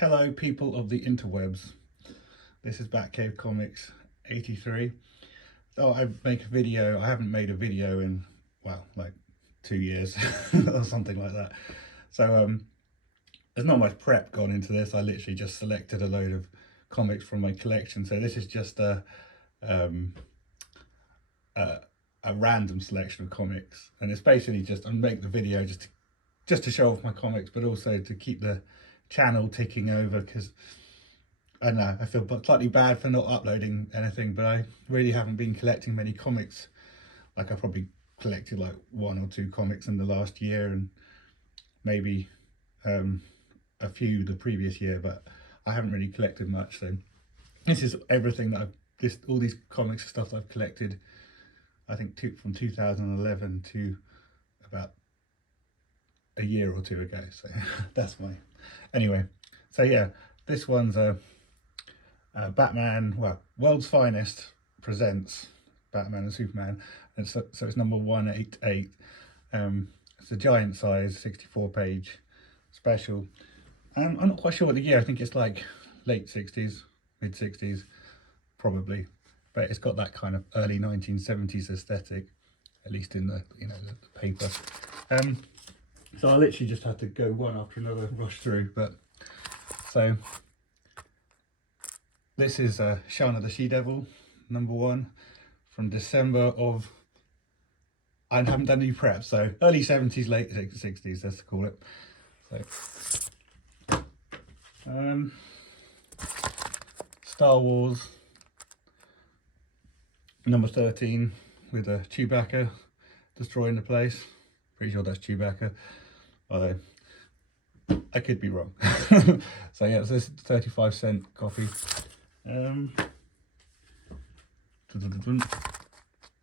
Hello people of the interwebs, this is Apache Comics 83. Thought I'd make a video. I haven't made a video in, well, like 2 years or something like that. So there's not much prep gone into this. I literally just selected a load of comics from my collection. So this is just a random selection of comics, and it's basically just I make the video just to show off my comics, but also to keep the channel ticking over, because I don't know, I feel slightly bad for not uploading anything, but I really haven't been collecting many comics. Like I probably collected like 1 or 2 comics in the last year, and maybe a few the previous year, but I haven't really collected much. So this is everything that all these comics and stuff that I've collected, I think from 2011 to about a year or 2 ago. So that's my, anyway. So yeah, this one's a Batman, well, World's Finest presents Batman and Superman, and so it's number 188. It's a giant size 64 page special, and I'm not quite sure what the year. I think it's like late 60s, mid 60s probably, but it's got that kind of early 1970s aesthetic, at least in the, you know, the paper. So I literally just had to go one after another, rush through. But so this is Shanna The She-Devil, number 1, from December of, I haven't done any prep, so early 70s, late 60s, let's call it. So Star Wars, number 13, with a Chewbacca destroying the place. Pretty sure that's Chewbacca, although I could be wrong. So yeah, it's this 35-cent copy.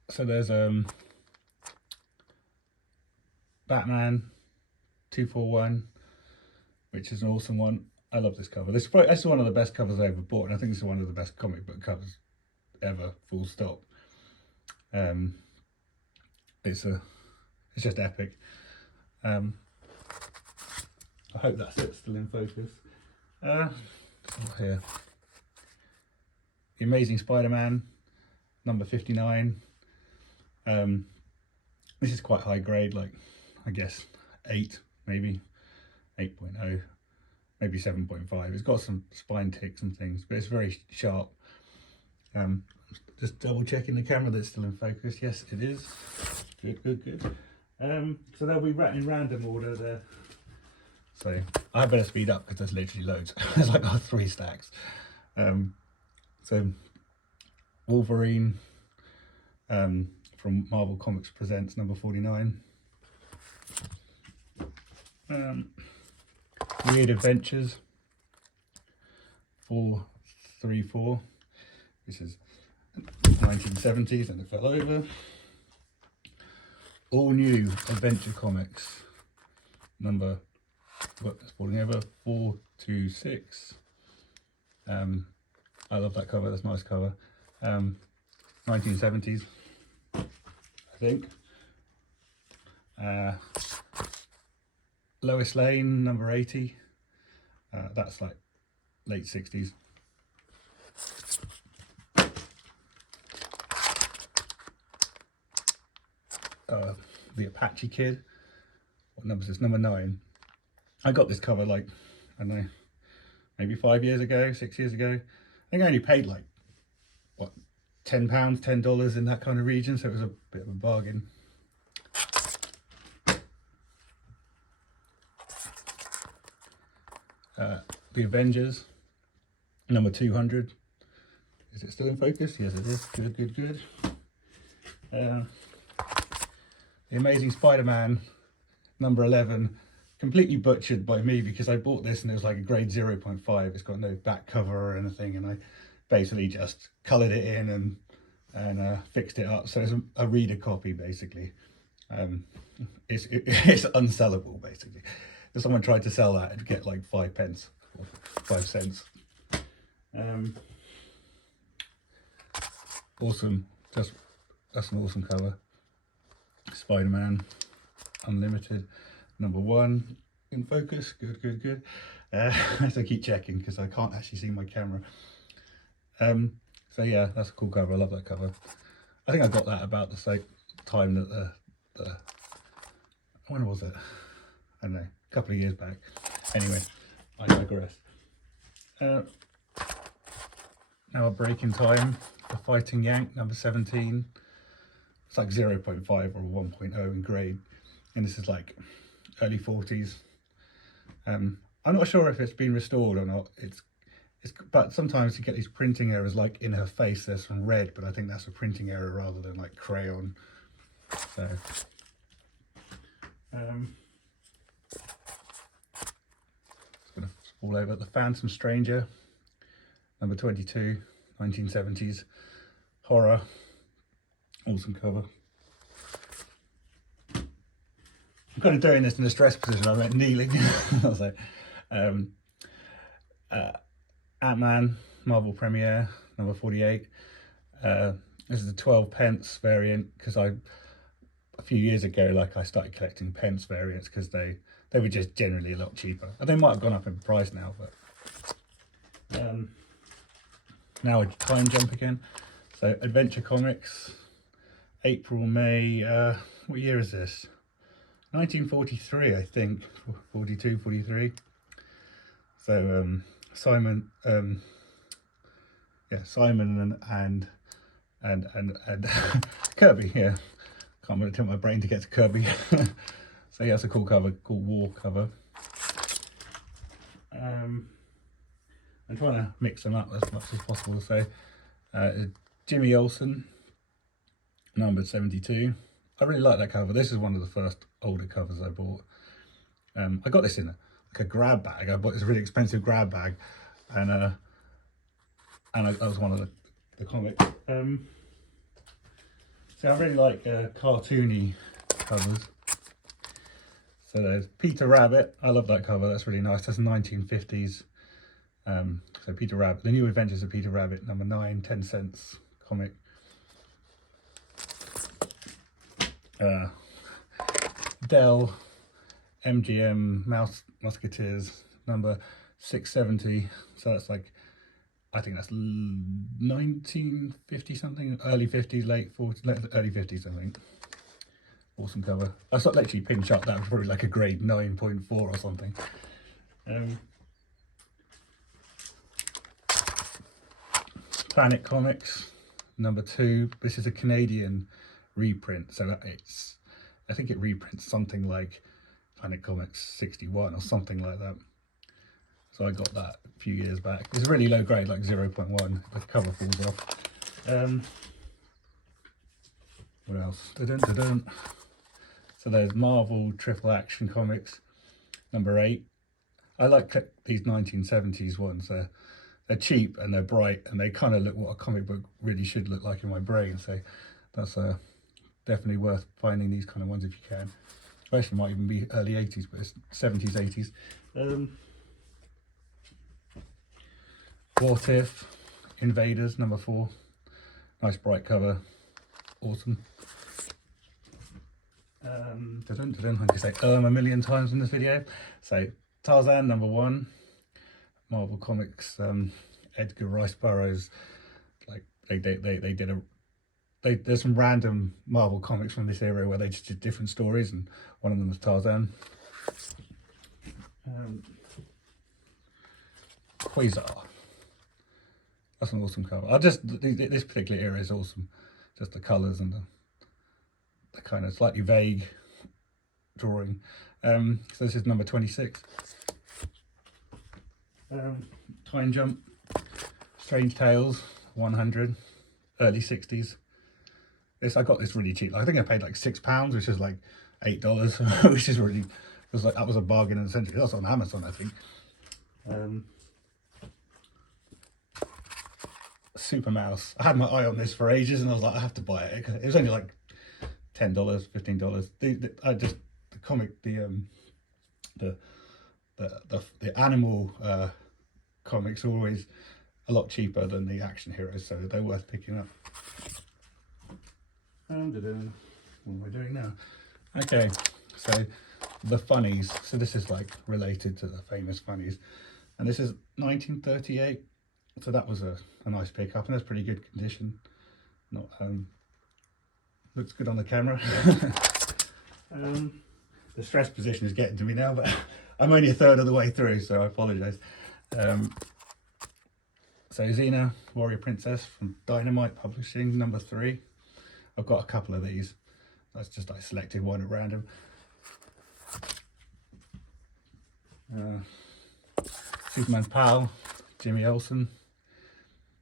So there's Batman 241, which is an awesome one. I love this cover. This is one of the best covers I ever bought, and I think this is one of the best comic book covers ever, full stop. It's just epic. I hope that's it, still in focus. Here, The Amazing Spider-Man, number 59. This is quite high grade, like I guess 8, maybe 8.0, maybe 7.5. It's got some spine ticks and things, but it's very sharp. Just double checking the camera that it's still in focus. Yes, it is. Good. So they'll be in random order there. So I better speed up because there's literally loads. There's like 3 stacks. So Wolverine from Marvel Comics presents number 49. Weird Adventures 434. This is 1970s, and it fell over. All New Adventure Comics, number, it's falling over, 426. I love that cover, that's a nice cover. 1970s, I think. Lois Lane, number 80. That's like late 60s. The Apache Kid, what number is this? Number 9. I got this cover like, I don't know, maybe 5 years ago, 6 years ago. I think I only paid like, what, £10, $10 in that kind of region, so it was a bit of a bargain. The Avengers, number 200. Is it still in focus? Yes, it is. Good. The Amazing Spider-Man, number 11, completely butchered by me because I bought this and it was like a grade 0.5. It's got no back cover or anything, and I basically just coloured it in and fixed it up. So it's a reader copy basically. It's unsellable basically. If someone tried to sell that, it'd get like 5 pence or 5 cents. Awesome, that's an awesome cover. Spider-Man Unlimited, number 1. in focus. Good, good, good. I have to keep checking because I can't actually see my camera. So yeah, that's a cool cover. I love that cover. I think I got that about the same time that the when was it? I don't know, a couple of years back. Anyway, I digress. Now a break in time for Fighting Yank, number 17. It's like 0.5 or 1.0 in grade, and this is like early 40s. I'm not sure if it's been restored or not. But sometimes you get these printing errors, like in her face there's some red, but I think that's a printing error rather than like crayon. So just gonna fall over. The Phantom Stranger, number 22, 1970s horror, awesome cover. I'm kind of doing this in a stress position. I meant kneeling. I was like, Ant-Man Marvel Premiere, number 48. This is a 12 pence variant because a few years ago, like I started collecting pence variants because they were just generally a lot cheaper. And they might have gone up in price now, but now a time jump again. So Adventure Comics, April, May, what year is this? 1943, I think, 42, 43. So Simon, yeah, Simon and Kirby. Yeah, can't really tell my brain to get to Kirby. So yeah, it's a cool cover, cool war cover. I'm trying to mix them up as much as possible. So Jimmy Olsen, number 72. I really like that cover. This is one of the first older covers I bought. I got this in like a grab bag. I bought this really expensive grab bag, and that was one of the comics. So I really like cartoony covers. So there's Peter Rabbit. I love that cover. That's really nice. That's 1950s. So Peter Rabbit, The New Adventures of Peter Rabbit, number 9, 10 cents comic. Dell, M.G.M, Musketeers, number 670. So that's like, I think that's 1950 something, early 50s, late 40s, early 50s, I think. Awesome cover. I sort of literally pinch up. That was probably like a grade 9.4 or something. Planet Comics, number 2. This is a Canadian reprint, so it's, I think it reprints something like Planet Comics 61 or something like that. So I got that a few years back. It's really low grade, like 0.1. The cover falls off. What else? Dun-dun-dun-dun. So there's Marvel Triple Action Comics, number 8. I like these 1970s ones. They're cheap and they're bright and they kind of look what a comic book really should look like in my brain. So that's definitely worth finding these kind of ones if you can. Actually might even be early 80s, but it's 70s, 80s. What If, Invaders, number 4. Nice bright cover, awesome. I can say a million times in this video. So Tarzan, number 1. Marvel Comics, Edgar Rice Burroughs. Like they did there's some random Marvel comics from this era where they just did different stories, and one of them was Tarzan. Quasar. That's an awesome cover. This particular era is awesome. Just the colours and the kind of slightly vague drawing. So this is number 26. Time Jump, Strange Tales, 100, early 60s. I got this really cheap. I think I paid like £6, which is like $8, which is really, that was a bargain in the century. That's on Amazon, I think. Super Mouse. I had my eye on this for ages, and I was like, I have to buy it. It was only like $10, $15. The comic, the animal comics are always a lot cheaper than the action heroes, so they're worth picking up. What am I doing now? Okay, so The Funnies. So this is like related to the famous Funnies. And this is 1938. So that was a nice pickup, and that's pretty good condition. Not looks good on the camera. The stress position is getting to me now, but I'm only a third of the way through, so I apologise. So Xena, Warrior Princess from Dynamite Publishing, number 3. I've got a couple of these. That's just I selected one at random. Superman's Pal, Jimmy Olsen,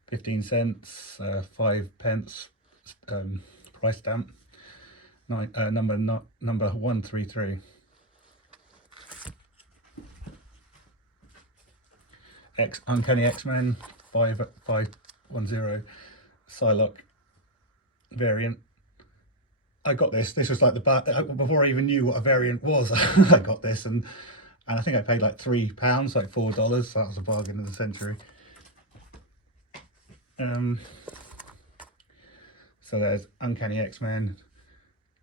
15 cents, 5 pence price stamp. Number 133. Uncanny X-Men 510 Psylocke variant. I got this. This was like before I even knew what a variant was. I got this, and I think I paid like £3, like $4. So that was a bargain of the century. So there's Uncanny X-Men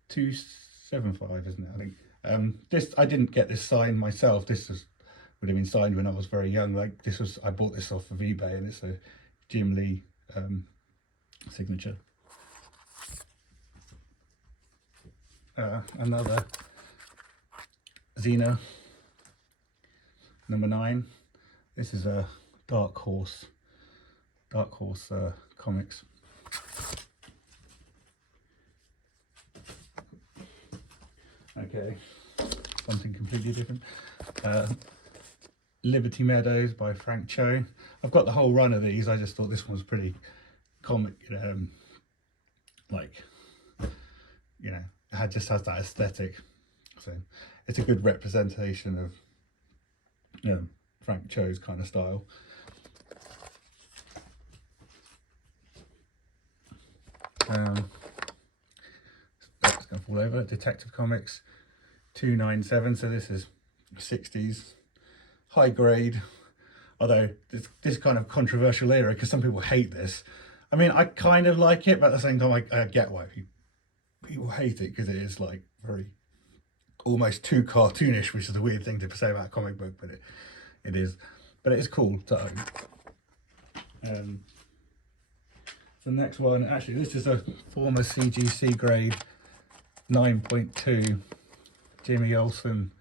275, isn't it? I think. This I didn't get this signed myself. This would have been signed when I was very young. Like this was, I bought this off of eBay, and it's a Jim Lee signature. Another Xena, number 9. This is a Dark Horse Comics. Okay, something completely different. Liberty Meadows by Frank Cho. I've got the whole run of these. I just thought this one was pretty comic, like, you know, it just has that aesthetic. So it's a good representation of, you know, Frank Cho's kind of style. It's going to fall over. Detective Comics 297. So this is 60s, high grade. Although this kind of controversial era, because some people hate this. I mean, I kind of like it, but at the same time, I get why people hate it, because it is like very almost too cartoonish, which is a weird thing to say about a comic book, but it is. But it is cool to own. The next one, actually, this is a former CGC grade 9.2 Jimmy Olsen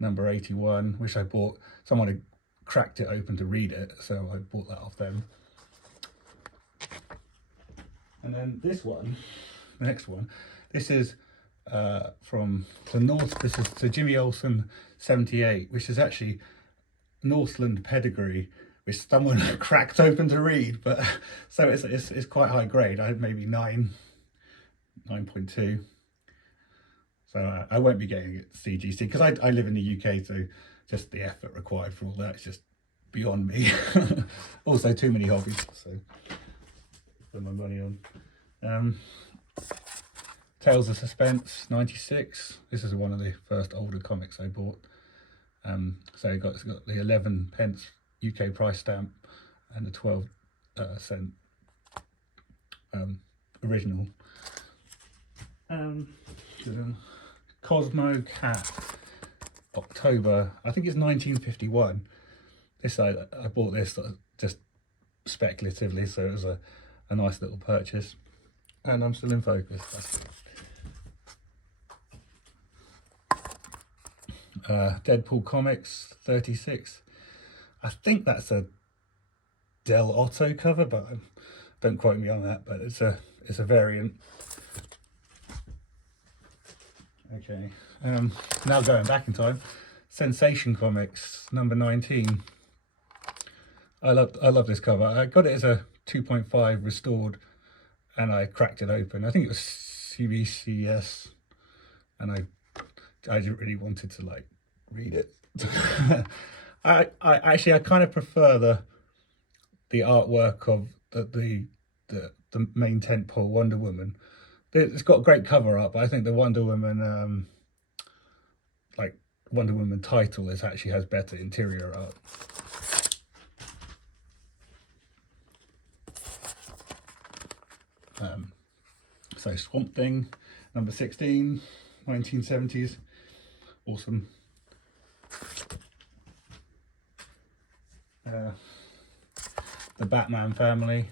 number 81, which I bought. Someone had cracked it open to read it, so I bought that off them. And then this one, the next one, this is from the North. This is to Jimmy Olsen 78, which is actually Northland Pedigree, which someone cracked open to read. But so it's quite high grade. I had maybe 9.2. So I won't be getting it CGC, because I live in the UK, so just the effort required for all that is just beyond me. Also, too many hobbies, so spend my money on. Tales of Suspense 96. This is one of the first older comics I bought. So it's got the 11 pence UK price stamp and the 12 cent original. Cosmo Cat, October, I think it's 1951. This I bought this just speculatively, so it was a nice little purchase, and I'm still in focus. Deadpool Comics 36. I think that's a Del Otto cover, but don't quote me on that. But it's a variant. Okay, now going back in time, Sensation Comics number 19. I love this cover. I got it as a 2.5 restored, and I cracked it open. I think it was CBCS, and I didn't really wanted to like read it. I actually kind of prefer the artwork of the main tentpole Wonder Woman. It's got a great cover up, but I think the Wonder Woman Wonder Woman title actually has better interior art. So Swamp Thing number 16, 1970s. Awesome The Batman Family,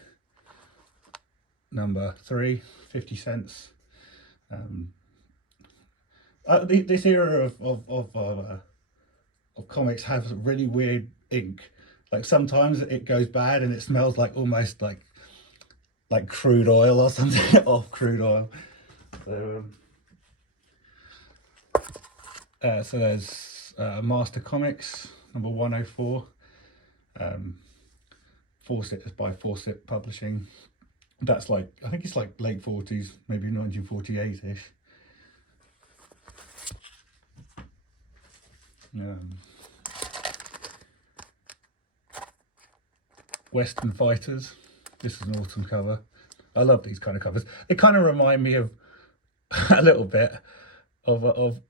number 3, 50 cents. This era of comics has really weird ink. Like sometimes it goes bad and it smells like almost like crude oil or something, off crude oil. So there's Master Comics, number 104. Fawcett by Fawcett Publishing. That's like, I think it's like late 40s, maybe 1948-ish. Western Fighters. This is an awesome cover. I love these kind of covers. They kind of remind me of a little bit of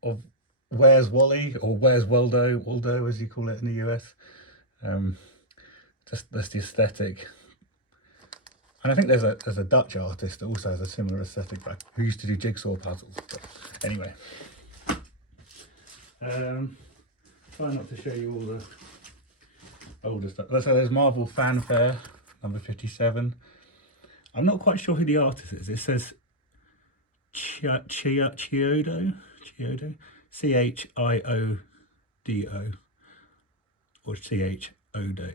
Where's Wally, or Where's Waldo as you call it in the US. Just that's the aesthetic. And I think there's a Dutch artist that also has a similar aesthetic, who used to do jigsaw puzzles. But anyway, try not to show you all the older stuff. So there's Marvel Fanfare, number 57. I'm not quite sure who the artist is. It says Chiodo, Chiodo, or Chodo.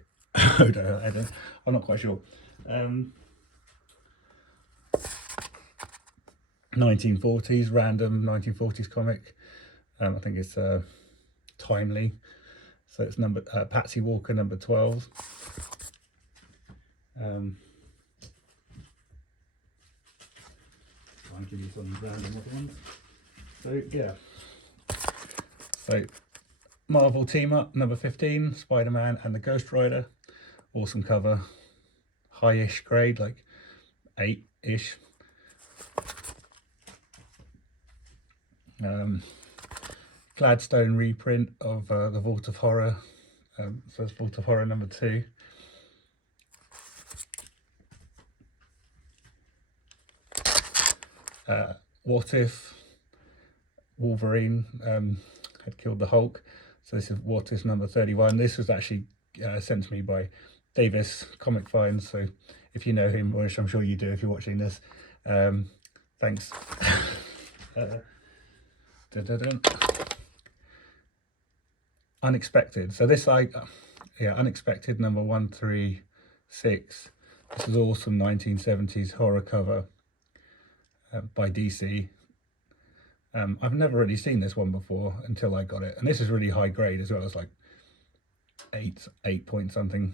I'm not quite sure. 1940s, random 1940s comic. I think it's timely. So it's number Patsy Walker, number 12. I'll give you some random other ones. So yeah. So Marvel Team Up, number 15, Spider-Man and the Ghost Rider. Awesome cover. High-ish grade, like 8-ish. Gladstone reprint of the Vault of Horror. So it's Vault of Horror number 2. What If Wolverine had killed the Hulk. So this is What If number 31. This was actually sent to me by Davis Comic Finds. So if you know him, which I'm sure you do if you're watching this, thanks. Unexpected. So this Unexpected number 136. This is awesome 1970s horror cover by DC. I've never really seen this one before until I got it, and this is really high grade as well. It's like 8 point something.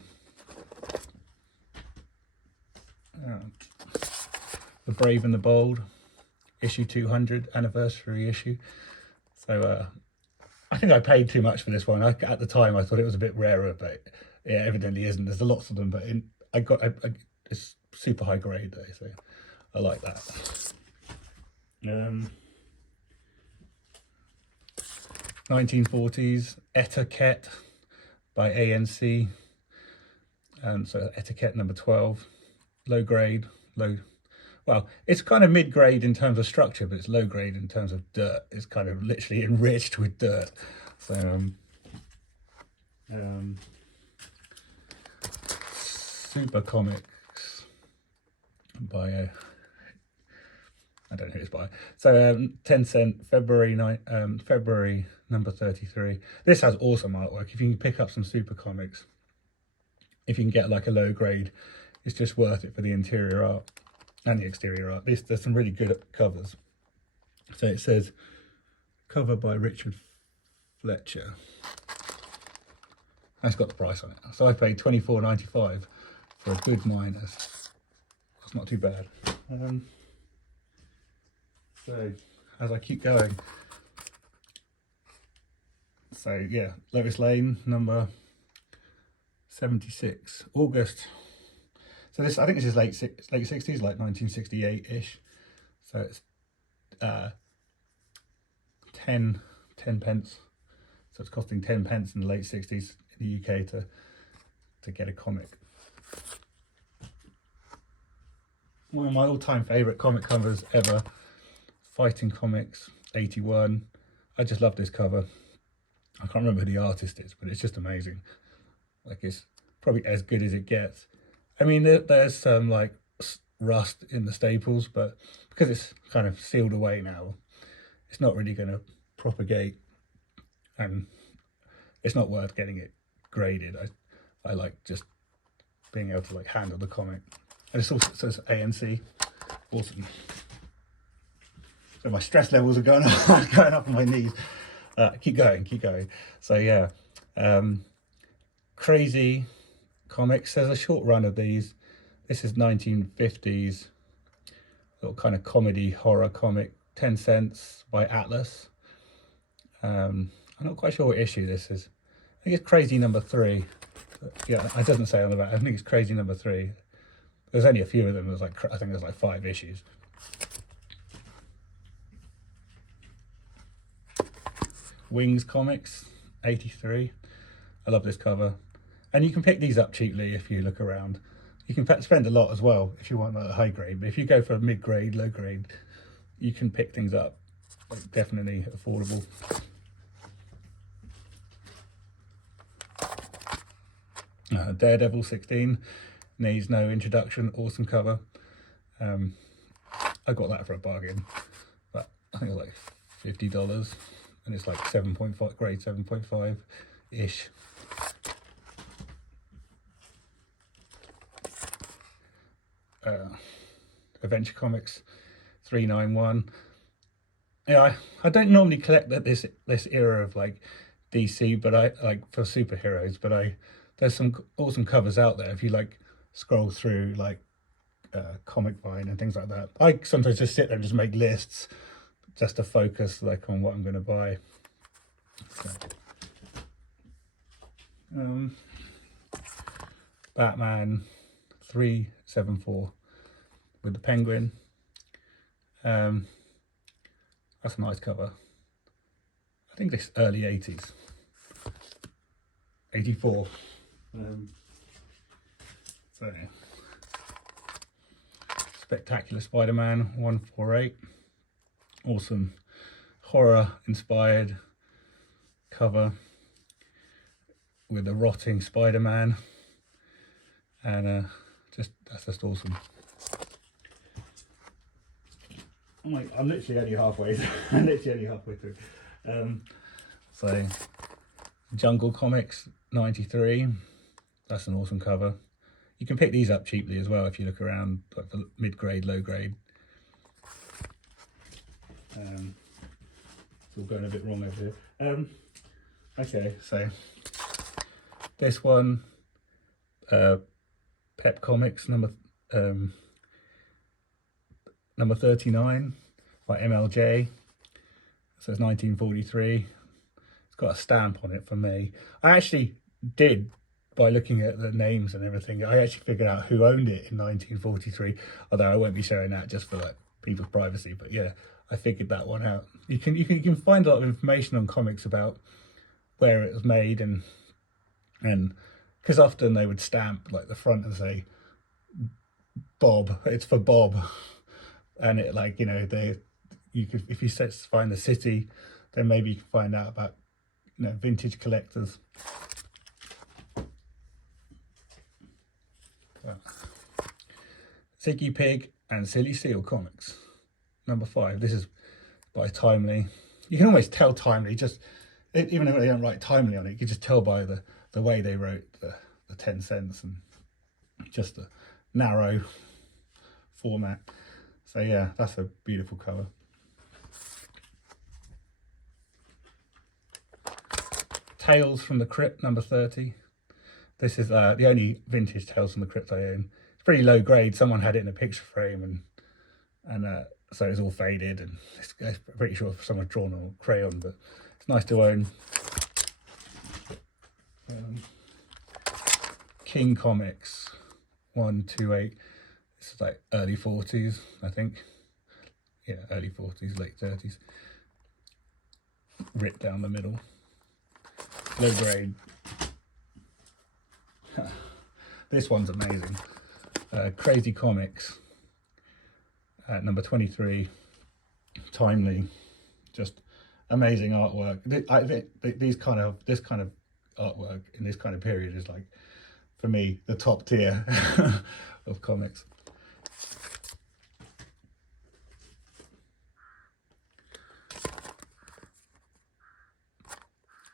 The Brave and the Bold, issue 200, anniversary issue. So I think I paid too much for this one. At the time I thought it was a bit rarer, but yeah, evidently isn't. There's lots of them, but it's super high grade though, so I like that. 1940s, Etta Kett by ANC. So Etta Kett number 12, low grade, well, it's kind of mid-grade in terms of structure, but it's low grade in terms of dirt. It's kind of literally enriched with dirt. So Super Comics by I don't know who it's by. So 10 cent, February number 33. This has awesome artwork. If you can pick up some Super Comics, if you can get like a low grade, it's just worth it for the interior art and the exterior art. There's some really good covers. So it says cover by Richard Fletcher. That's got the price on it. So I paid $24.95 for a good minus. That's not too bad. So as I keep going, so yeah, Lois Lane number 76, August. So this, I think this is late 60s, like 1968-ish. So it's 10 pence. So it's costing 10 pence in the late 60s in the UK to get a comic. One of my all-time favourite comic covers ever, Fighting Comics 81. I just love this cover. I can't remember who the artist is, but it's just amazing. Like, it's probably as good as it gets. I mean, there's some like rust in the staples, but because it's kind of sealed away now, it's not really going to propagate, and it's not worth getting it graded. I like just being able to like handle the comic, and it's also, so it's ANC. Awesome. So my stress levels are going up, going up on my knees. Keep going. So yeah, Krazy Komics. There's a short run of these. This is 1950s little kind of comedy horror comic, 10 cents by Atlas. I'm not quite sure what issue this is. I think it's Krazy number 3. Yeah, it doesn't say on the back. I think it's Krazy number 3. There's only a few of them. There's like, I think there's like 5 issues. Wings Comics, 83. I love this cover. And you can pick these up cheaply if you look around. You can spend a lot as well if you want a high grade, but if you go for a mid-grade, low grade, you can pick things up. Like, definitely affordable. Daredevil 16 needs no introduction. Awesome cover. I got that for a bargain, but I think it was like $50, and it's like 7.5 grade 7.5 ish. Avenger Comics 391. Yeah, I don't normally collect this era of like DC, but I like for superheroes, but there's some awesome covers out there if you like scroll through like Comic Vine and things like that. I sometimes just sit there and just make lists just to focus like on what I'm going to buy. So, Batman 374 with the penguin. That's a nice cover. I think this early 80s. 84. So Spectacular Spider-Man 148. Awesome horror inspired cover with a rotting Spider-Man, and that's just awesome. I'm literally only halfway. I'm literally only halfway through. So Jungle Comics 93. That's an awesome cover. You can pick these up cheaply as well if you look around, like for mid-grade, low grade. It's all going a bit wrong over here. Okay, so this one, Pep Comics number 39 by MLJ. So it's 1943. It's got a stamp on it for me. I actually did, by looking at the names and everything, I actually figured out who owned it in 1943, although I won't be showing that just for like people's privacy. But yeah, I figured that one out. You can find a lot of information on comics about where it was made, and because often they would stamp like the front and say Bob, it's for Bob, and it, like, you know, you could, if you find the city, then maybe you can find out about, you know, vintage collectors. Ziggy Pig and Silly Seal Comics number 5. This is by Timely. You can almost tell Timely, just even if they don't write Timely on it, you can just tell by the way they wrote the 10 cents and just the narrow format. So yeah, that's a beautiful cover. Tales from the Crypt number 30. This is the only vintage Tales from the Crypt I own. It's pretty low grade. Someone had it in a picture frame, and so it's all faded, and I'm pretty sure someone's drawn on crayon, but it's nice to own. King Comics 128. This is like early 40s, I think. Yeah, early 40s, late 30s. Ripped down the middle. Low grade. This one's amazing. Krazy Komics, number 23. Timely, just amazing artwork. I think this kind of artwork in this kind of period is like for me, the top tier of comics.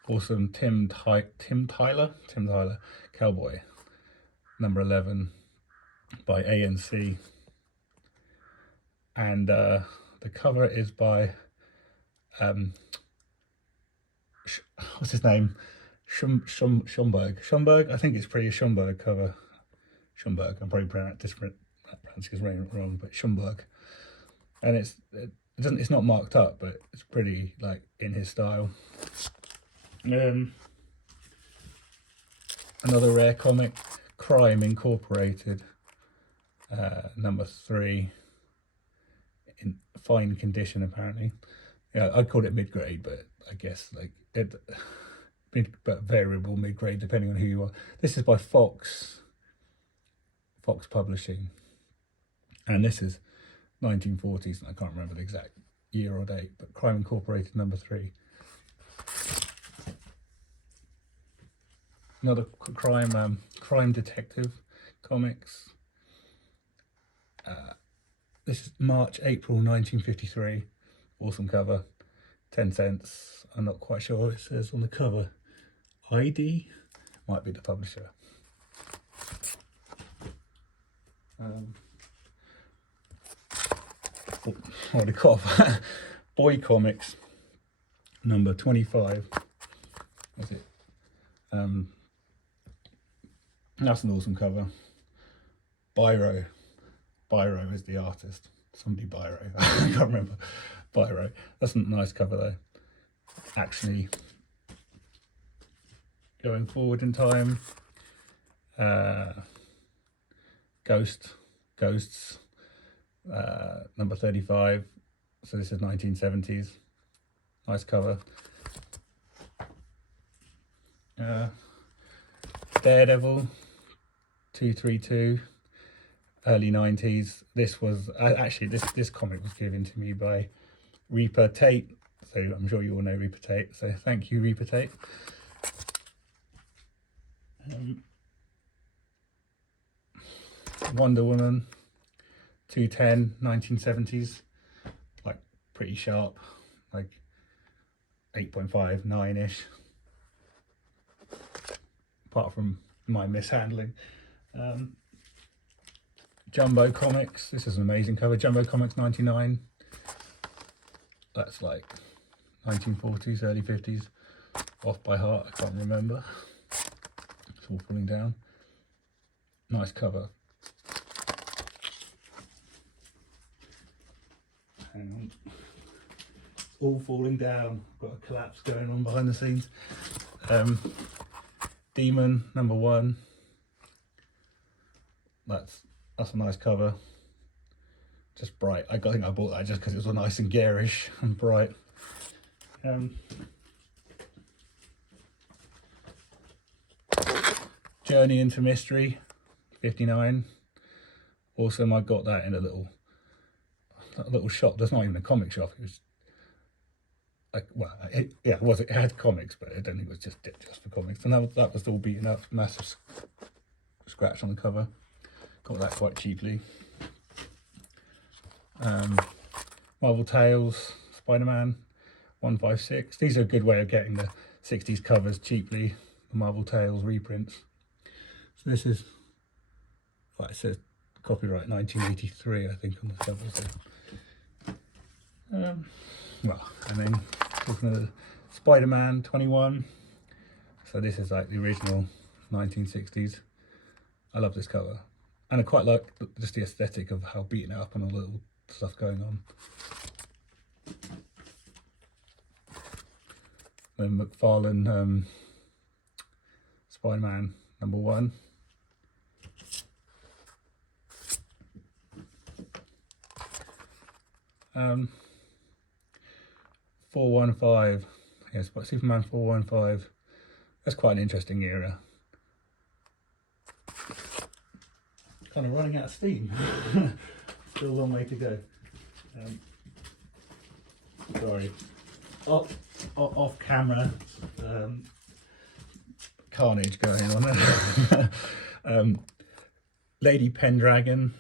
Awesome Tylor Cowboy, number 11 by ANC, and the cover is by what's his name, Schomburg. I think it's pretty Schomburg cover. Schomburg. I'm probably pronouncing his name wrong, but Schomburg. And it's not marked up, but it's pretty like in his style. Another rare comic, Crime Incorporated, number 3, in fine condition apparently. Yeah, I'd call it mid-grade, but I guess like but variable mid-grade depending on who you are. This is by Fox Publishing, and this is 1940s, and I can't remember the exact year or date, but Crime Incorporated number 3. Another crime detective comics. This is April 1953. Awesome cover, 10 cents. I'm not quite sure what it says on the cover. ID might be the publisher. The cover. Boy Comics, number 25. That's it. That's an awesome cover. Biro is the artist. Somebody Biro. I can't remember. Biro. That's a nice cover though. Actually, going forward in time. Ghosts. Number 35. So this is 1970s. Nice cover. Daredevil 232, early 90s. This was actually this comic was given to me by Reaper Tate, so I'm sure you all know Reaper Tate, so thank you, Reaper Tate. Wonder Woman 210, 1970s, like pretty sharp, like 8.5, 9-ish. Apart from my mishandling. Jumbo Comics, this is an amazing cover. Jumbo Comics 99. That's like 1940s, early 50s. Off by heart, I can't remember. It's all falling down. Nice cover. Hang on. It's all falling down. Got a collapse going on behind the scenes. Demon number 1. That's a nice cover. Just bright. I think I bought that just because it was nice and garish and bright. Journey into Mystery 59. Awesome. I got that in a little shop. There's not even a comic shop. It was like, well, it had comics, but I don't think it was just for comics. And that was all beaten up, massive scratch on the cover. Got that quite cheaply. Marvel Tales, Spider-Man 156. These are a good way of getting the 60s covers cheaply. The Marvel Tales reprints. So this is, like it says, copyright 1983, I think, on the cover. So. Well, and then talking of Spider-Man 21. So this is like the original 1960s. I love this cover. And I quite like just the aesthetic of how beaten up and all the little stuff going on. Then McFarlane Spider-Man number 1. Um, 415, yes, but Superman 415. That's quite an interesting era. Kind of running out of steam. Still a long way to go. Sorry. Off camera, carnage going on. Lady Pendragon,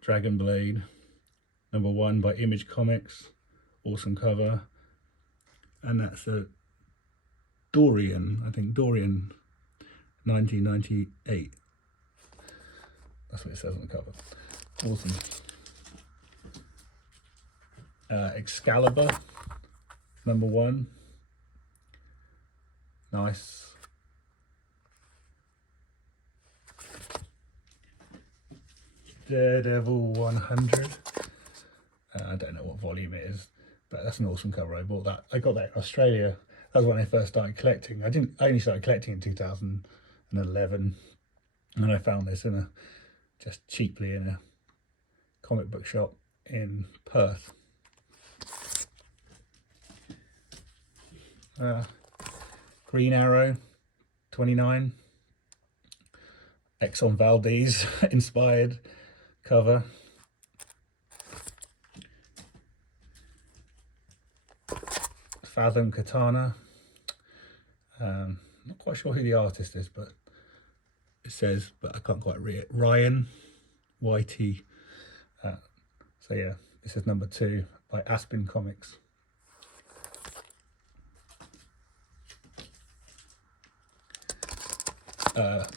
Dragon Blade, #1 by Image Comics, awesome cover, and that's a Dorian, I think Dorian 1998. That's what it says on the cover. Awesome. Excalibur, #1. Nice. Daredevil 100. I don't know what volume it is, but that's an awesome cover. I bought that. I got that in Australia. That was when I first started collecting. I only started collecting in 2011, and I found this just cheaply in a comic book shop in Perth. Green Arrow 29. Exxon Valdez inspired cover. Fathom Kitani. Not quite sure who the artist is, but it says, but I can't quite read it. Ryan YT. So yeah, this is #2 by Aspen Comics.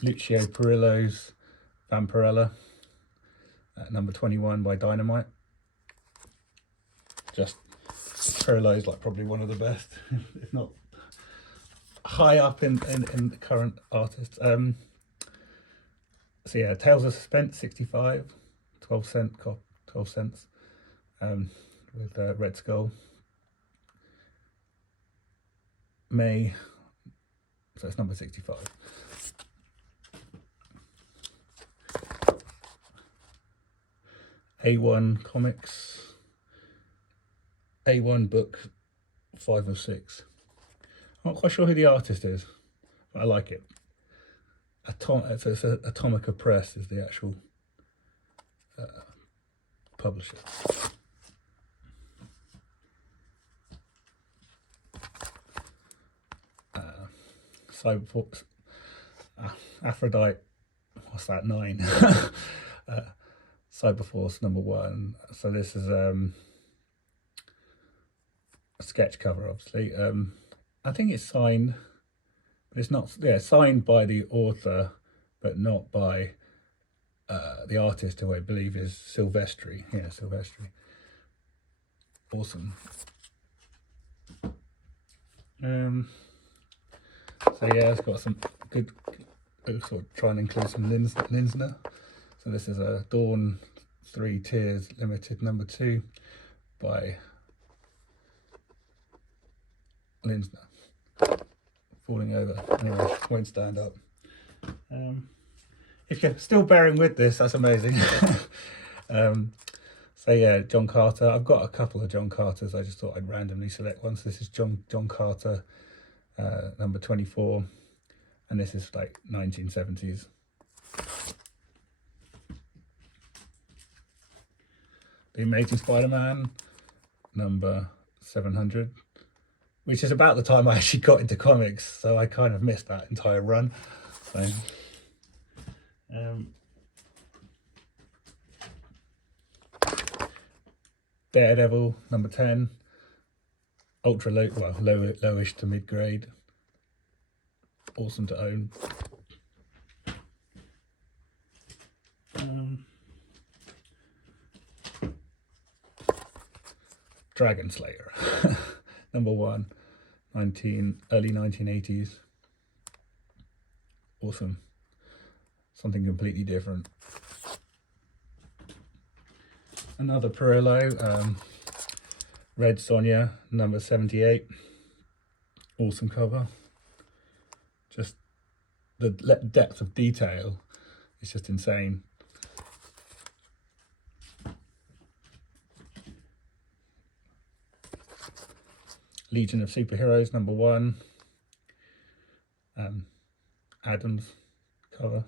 Lucio Perillo's Vampirella, #21 by Dynamite. Just Perillo's like probably one of the best, if not high up in the current artists. So yeah, Tales of Suspense 65, 12 cents, with Red Skull. May, so it's #65. A1 Comics, A1 book 5 of 6. I'm not quite sure who the artist is, but I like it. It's Atomica Press is the actual publisher. Cyberforce, Aphrodite, what's that, 9? Cyberforce #1. So this is a sketch cover, obviously. I think it's signed, but it's not. Yeah, signed by the author, but not by the artist, who I believe is Silvestri. Yeah, Silvestri. Awesome. So yeah, it's got some good. Sort of try and include some Linsner. So this is a Dawn 3 Tiers Limited #2 by Linsner. Falling over. Anyway, won't stand up. If you're still bearing with this, that's amazing. So yeah, John Carter. I've got a couple of John Carters. I just thought I'd randomly select one. So this is John Carter, #24, and this is like 1970s. The Amazing Spider-Man, #700, which is about the time I actually got into comics, so I kind of missed that entire run. So, Daredevil, #10, ultra low, well, lowish to mid grade. Awesome to own. Dragon Slayer, #1, early 1980s. Awesome. Something completely different. Another Perillo, Red Sonja, #78. Awesome cover. Just the depth of detail is just insane. Legion of Superheroes, #1. Adams cover.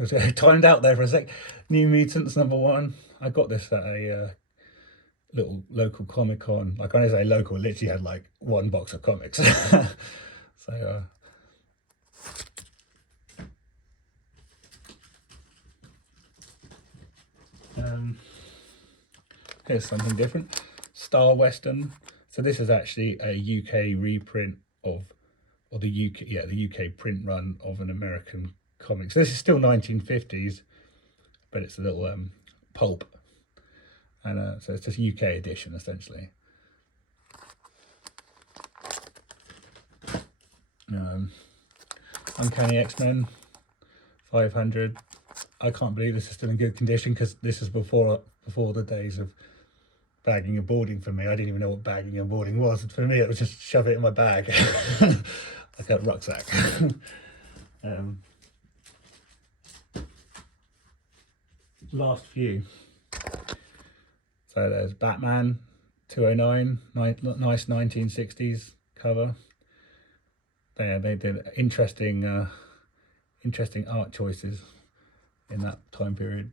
I timed out there for a sec. New Mutants #1. I got this at a little local Comic Con. Like, when I say local, it literally had like one box of comics. So here's something different. Star Western. So this is actually a UK reprint of, or the UK print run of an American comic. So this is still 1950s, but it's a little pulp, and so it's just UK edition essentially. Uncanny X-Men 500. I can't believe this is still in good condition, because this is before the days of bagging and boarding for me. I didn't even know what bagging and boarding was. For me, it was just shove it in my bag, like a rucksack. Last few. So there's Batman 209, nice 1960s cover. There, they did interesting art choices in that time period.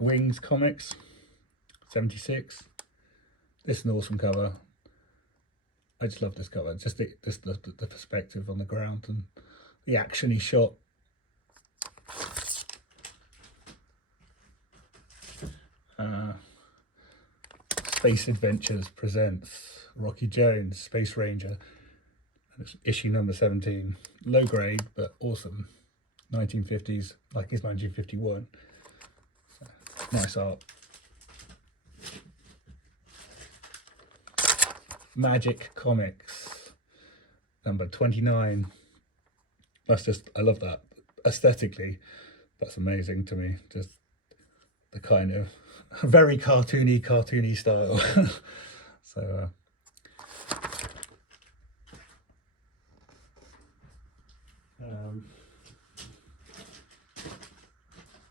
Wings Comics 76. This is an awesome cover. I just love this cover. Just the perspective on the ground and the action-y shot. Space Adventures presents Rocky Jones, Space Ranger. And it's issue number 17. Low grade, but awesome. 1950s, like it's 1951. So, nice art. Magic Comics, number 29. That's just, I love that. Aesthetically, that's amazing to me. Just the kind of very cartoony style. So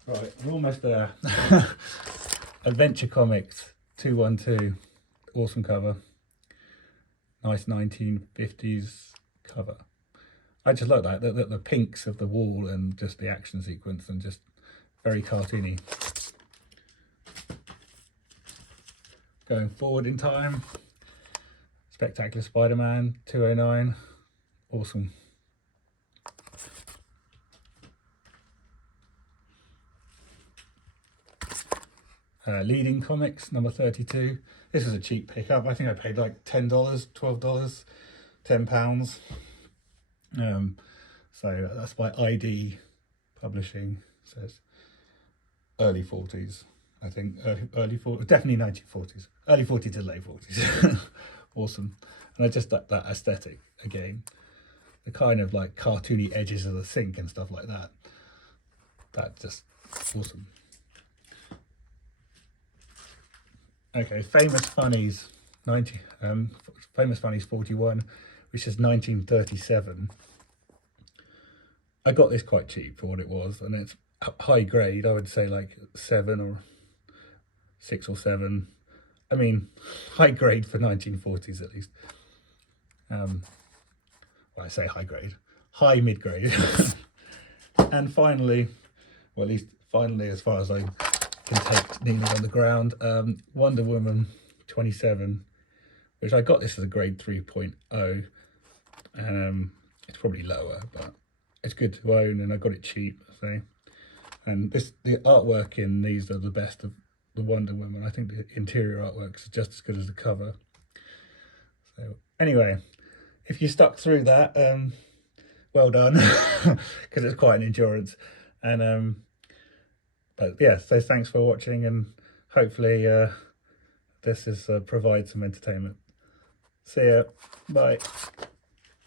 right, I'm almost there. Adventure Comics 212, awesome cover. Nice 1950s cover. I just like that, the pinks of the wall and just the action sequence, and just very cartoony. Going forward in time, Spectacular Spider-Man 209, awesome. Leading Comics number 32. This is a cheap pickup. I think I paid like $10, $12, £10. So that's by ID Publishing. Says early 40s, I think. Early 40s, definitely 1940s. Early 40s to late 40s. Awesome. And I just that aesthetic again, the kind of like cartoony edges of the sink and stuff like that. That just awesome. Okay, Famous Funnies 41, which is 1937. I got this quite cheap for what it was, and it's high grade. I would say like 7 or 6 or 7. I mean, high grade for 1940s at least. Well, I say high grade, high mid grade. And finally, well, at least finally, as far as I can take kneeling on the ground, Wonder Woman 27, which I got this as a grade 3.0. It's probably lower, but it's good to own, and I got it cheap. So, and the artwork in these are the best of the Wonder Woman. I think the interior artwork is just as good as the cover. So anyway, if you stuck through that, well done, because it's quite an endurance. And but yeah, so thanks for watching, and hopefully this is provide some entertainment. See ya, bye.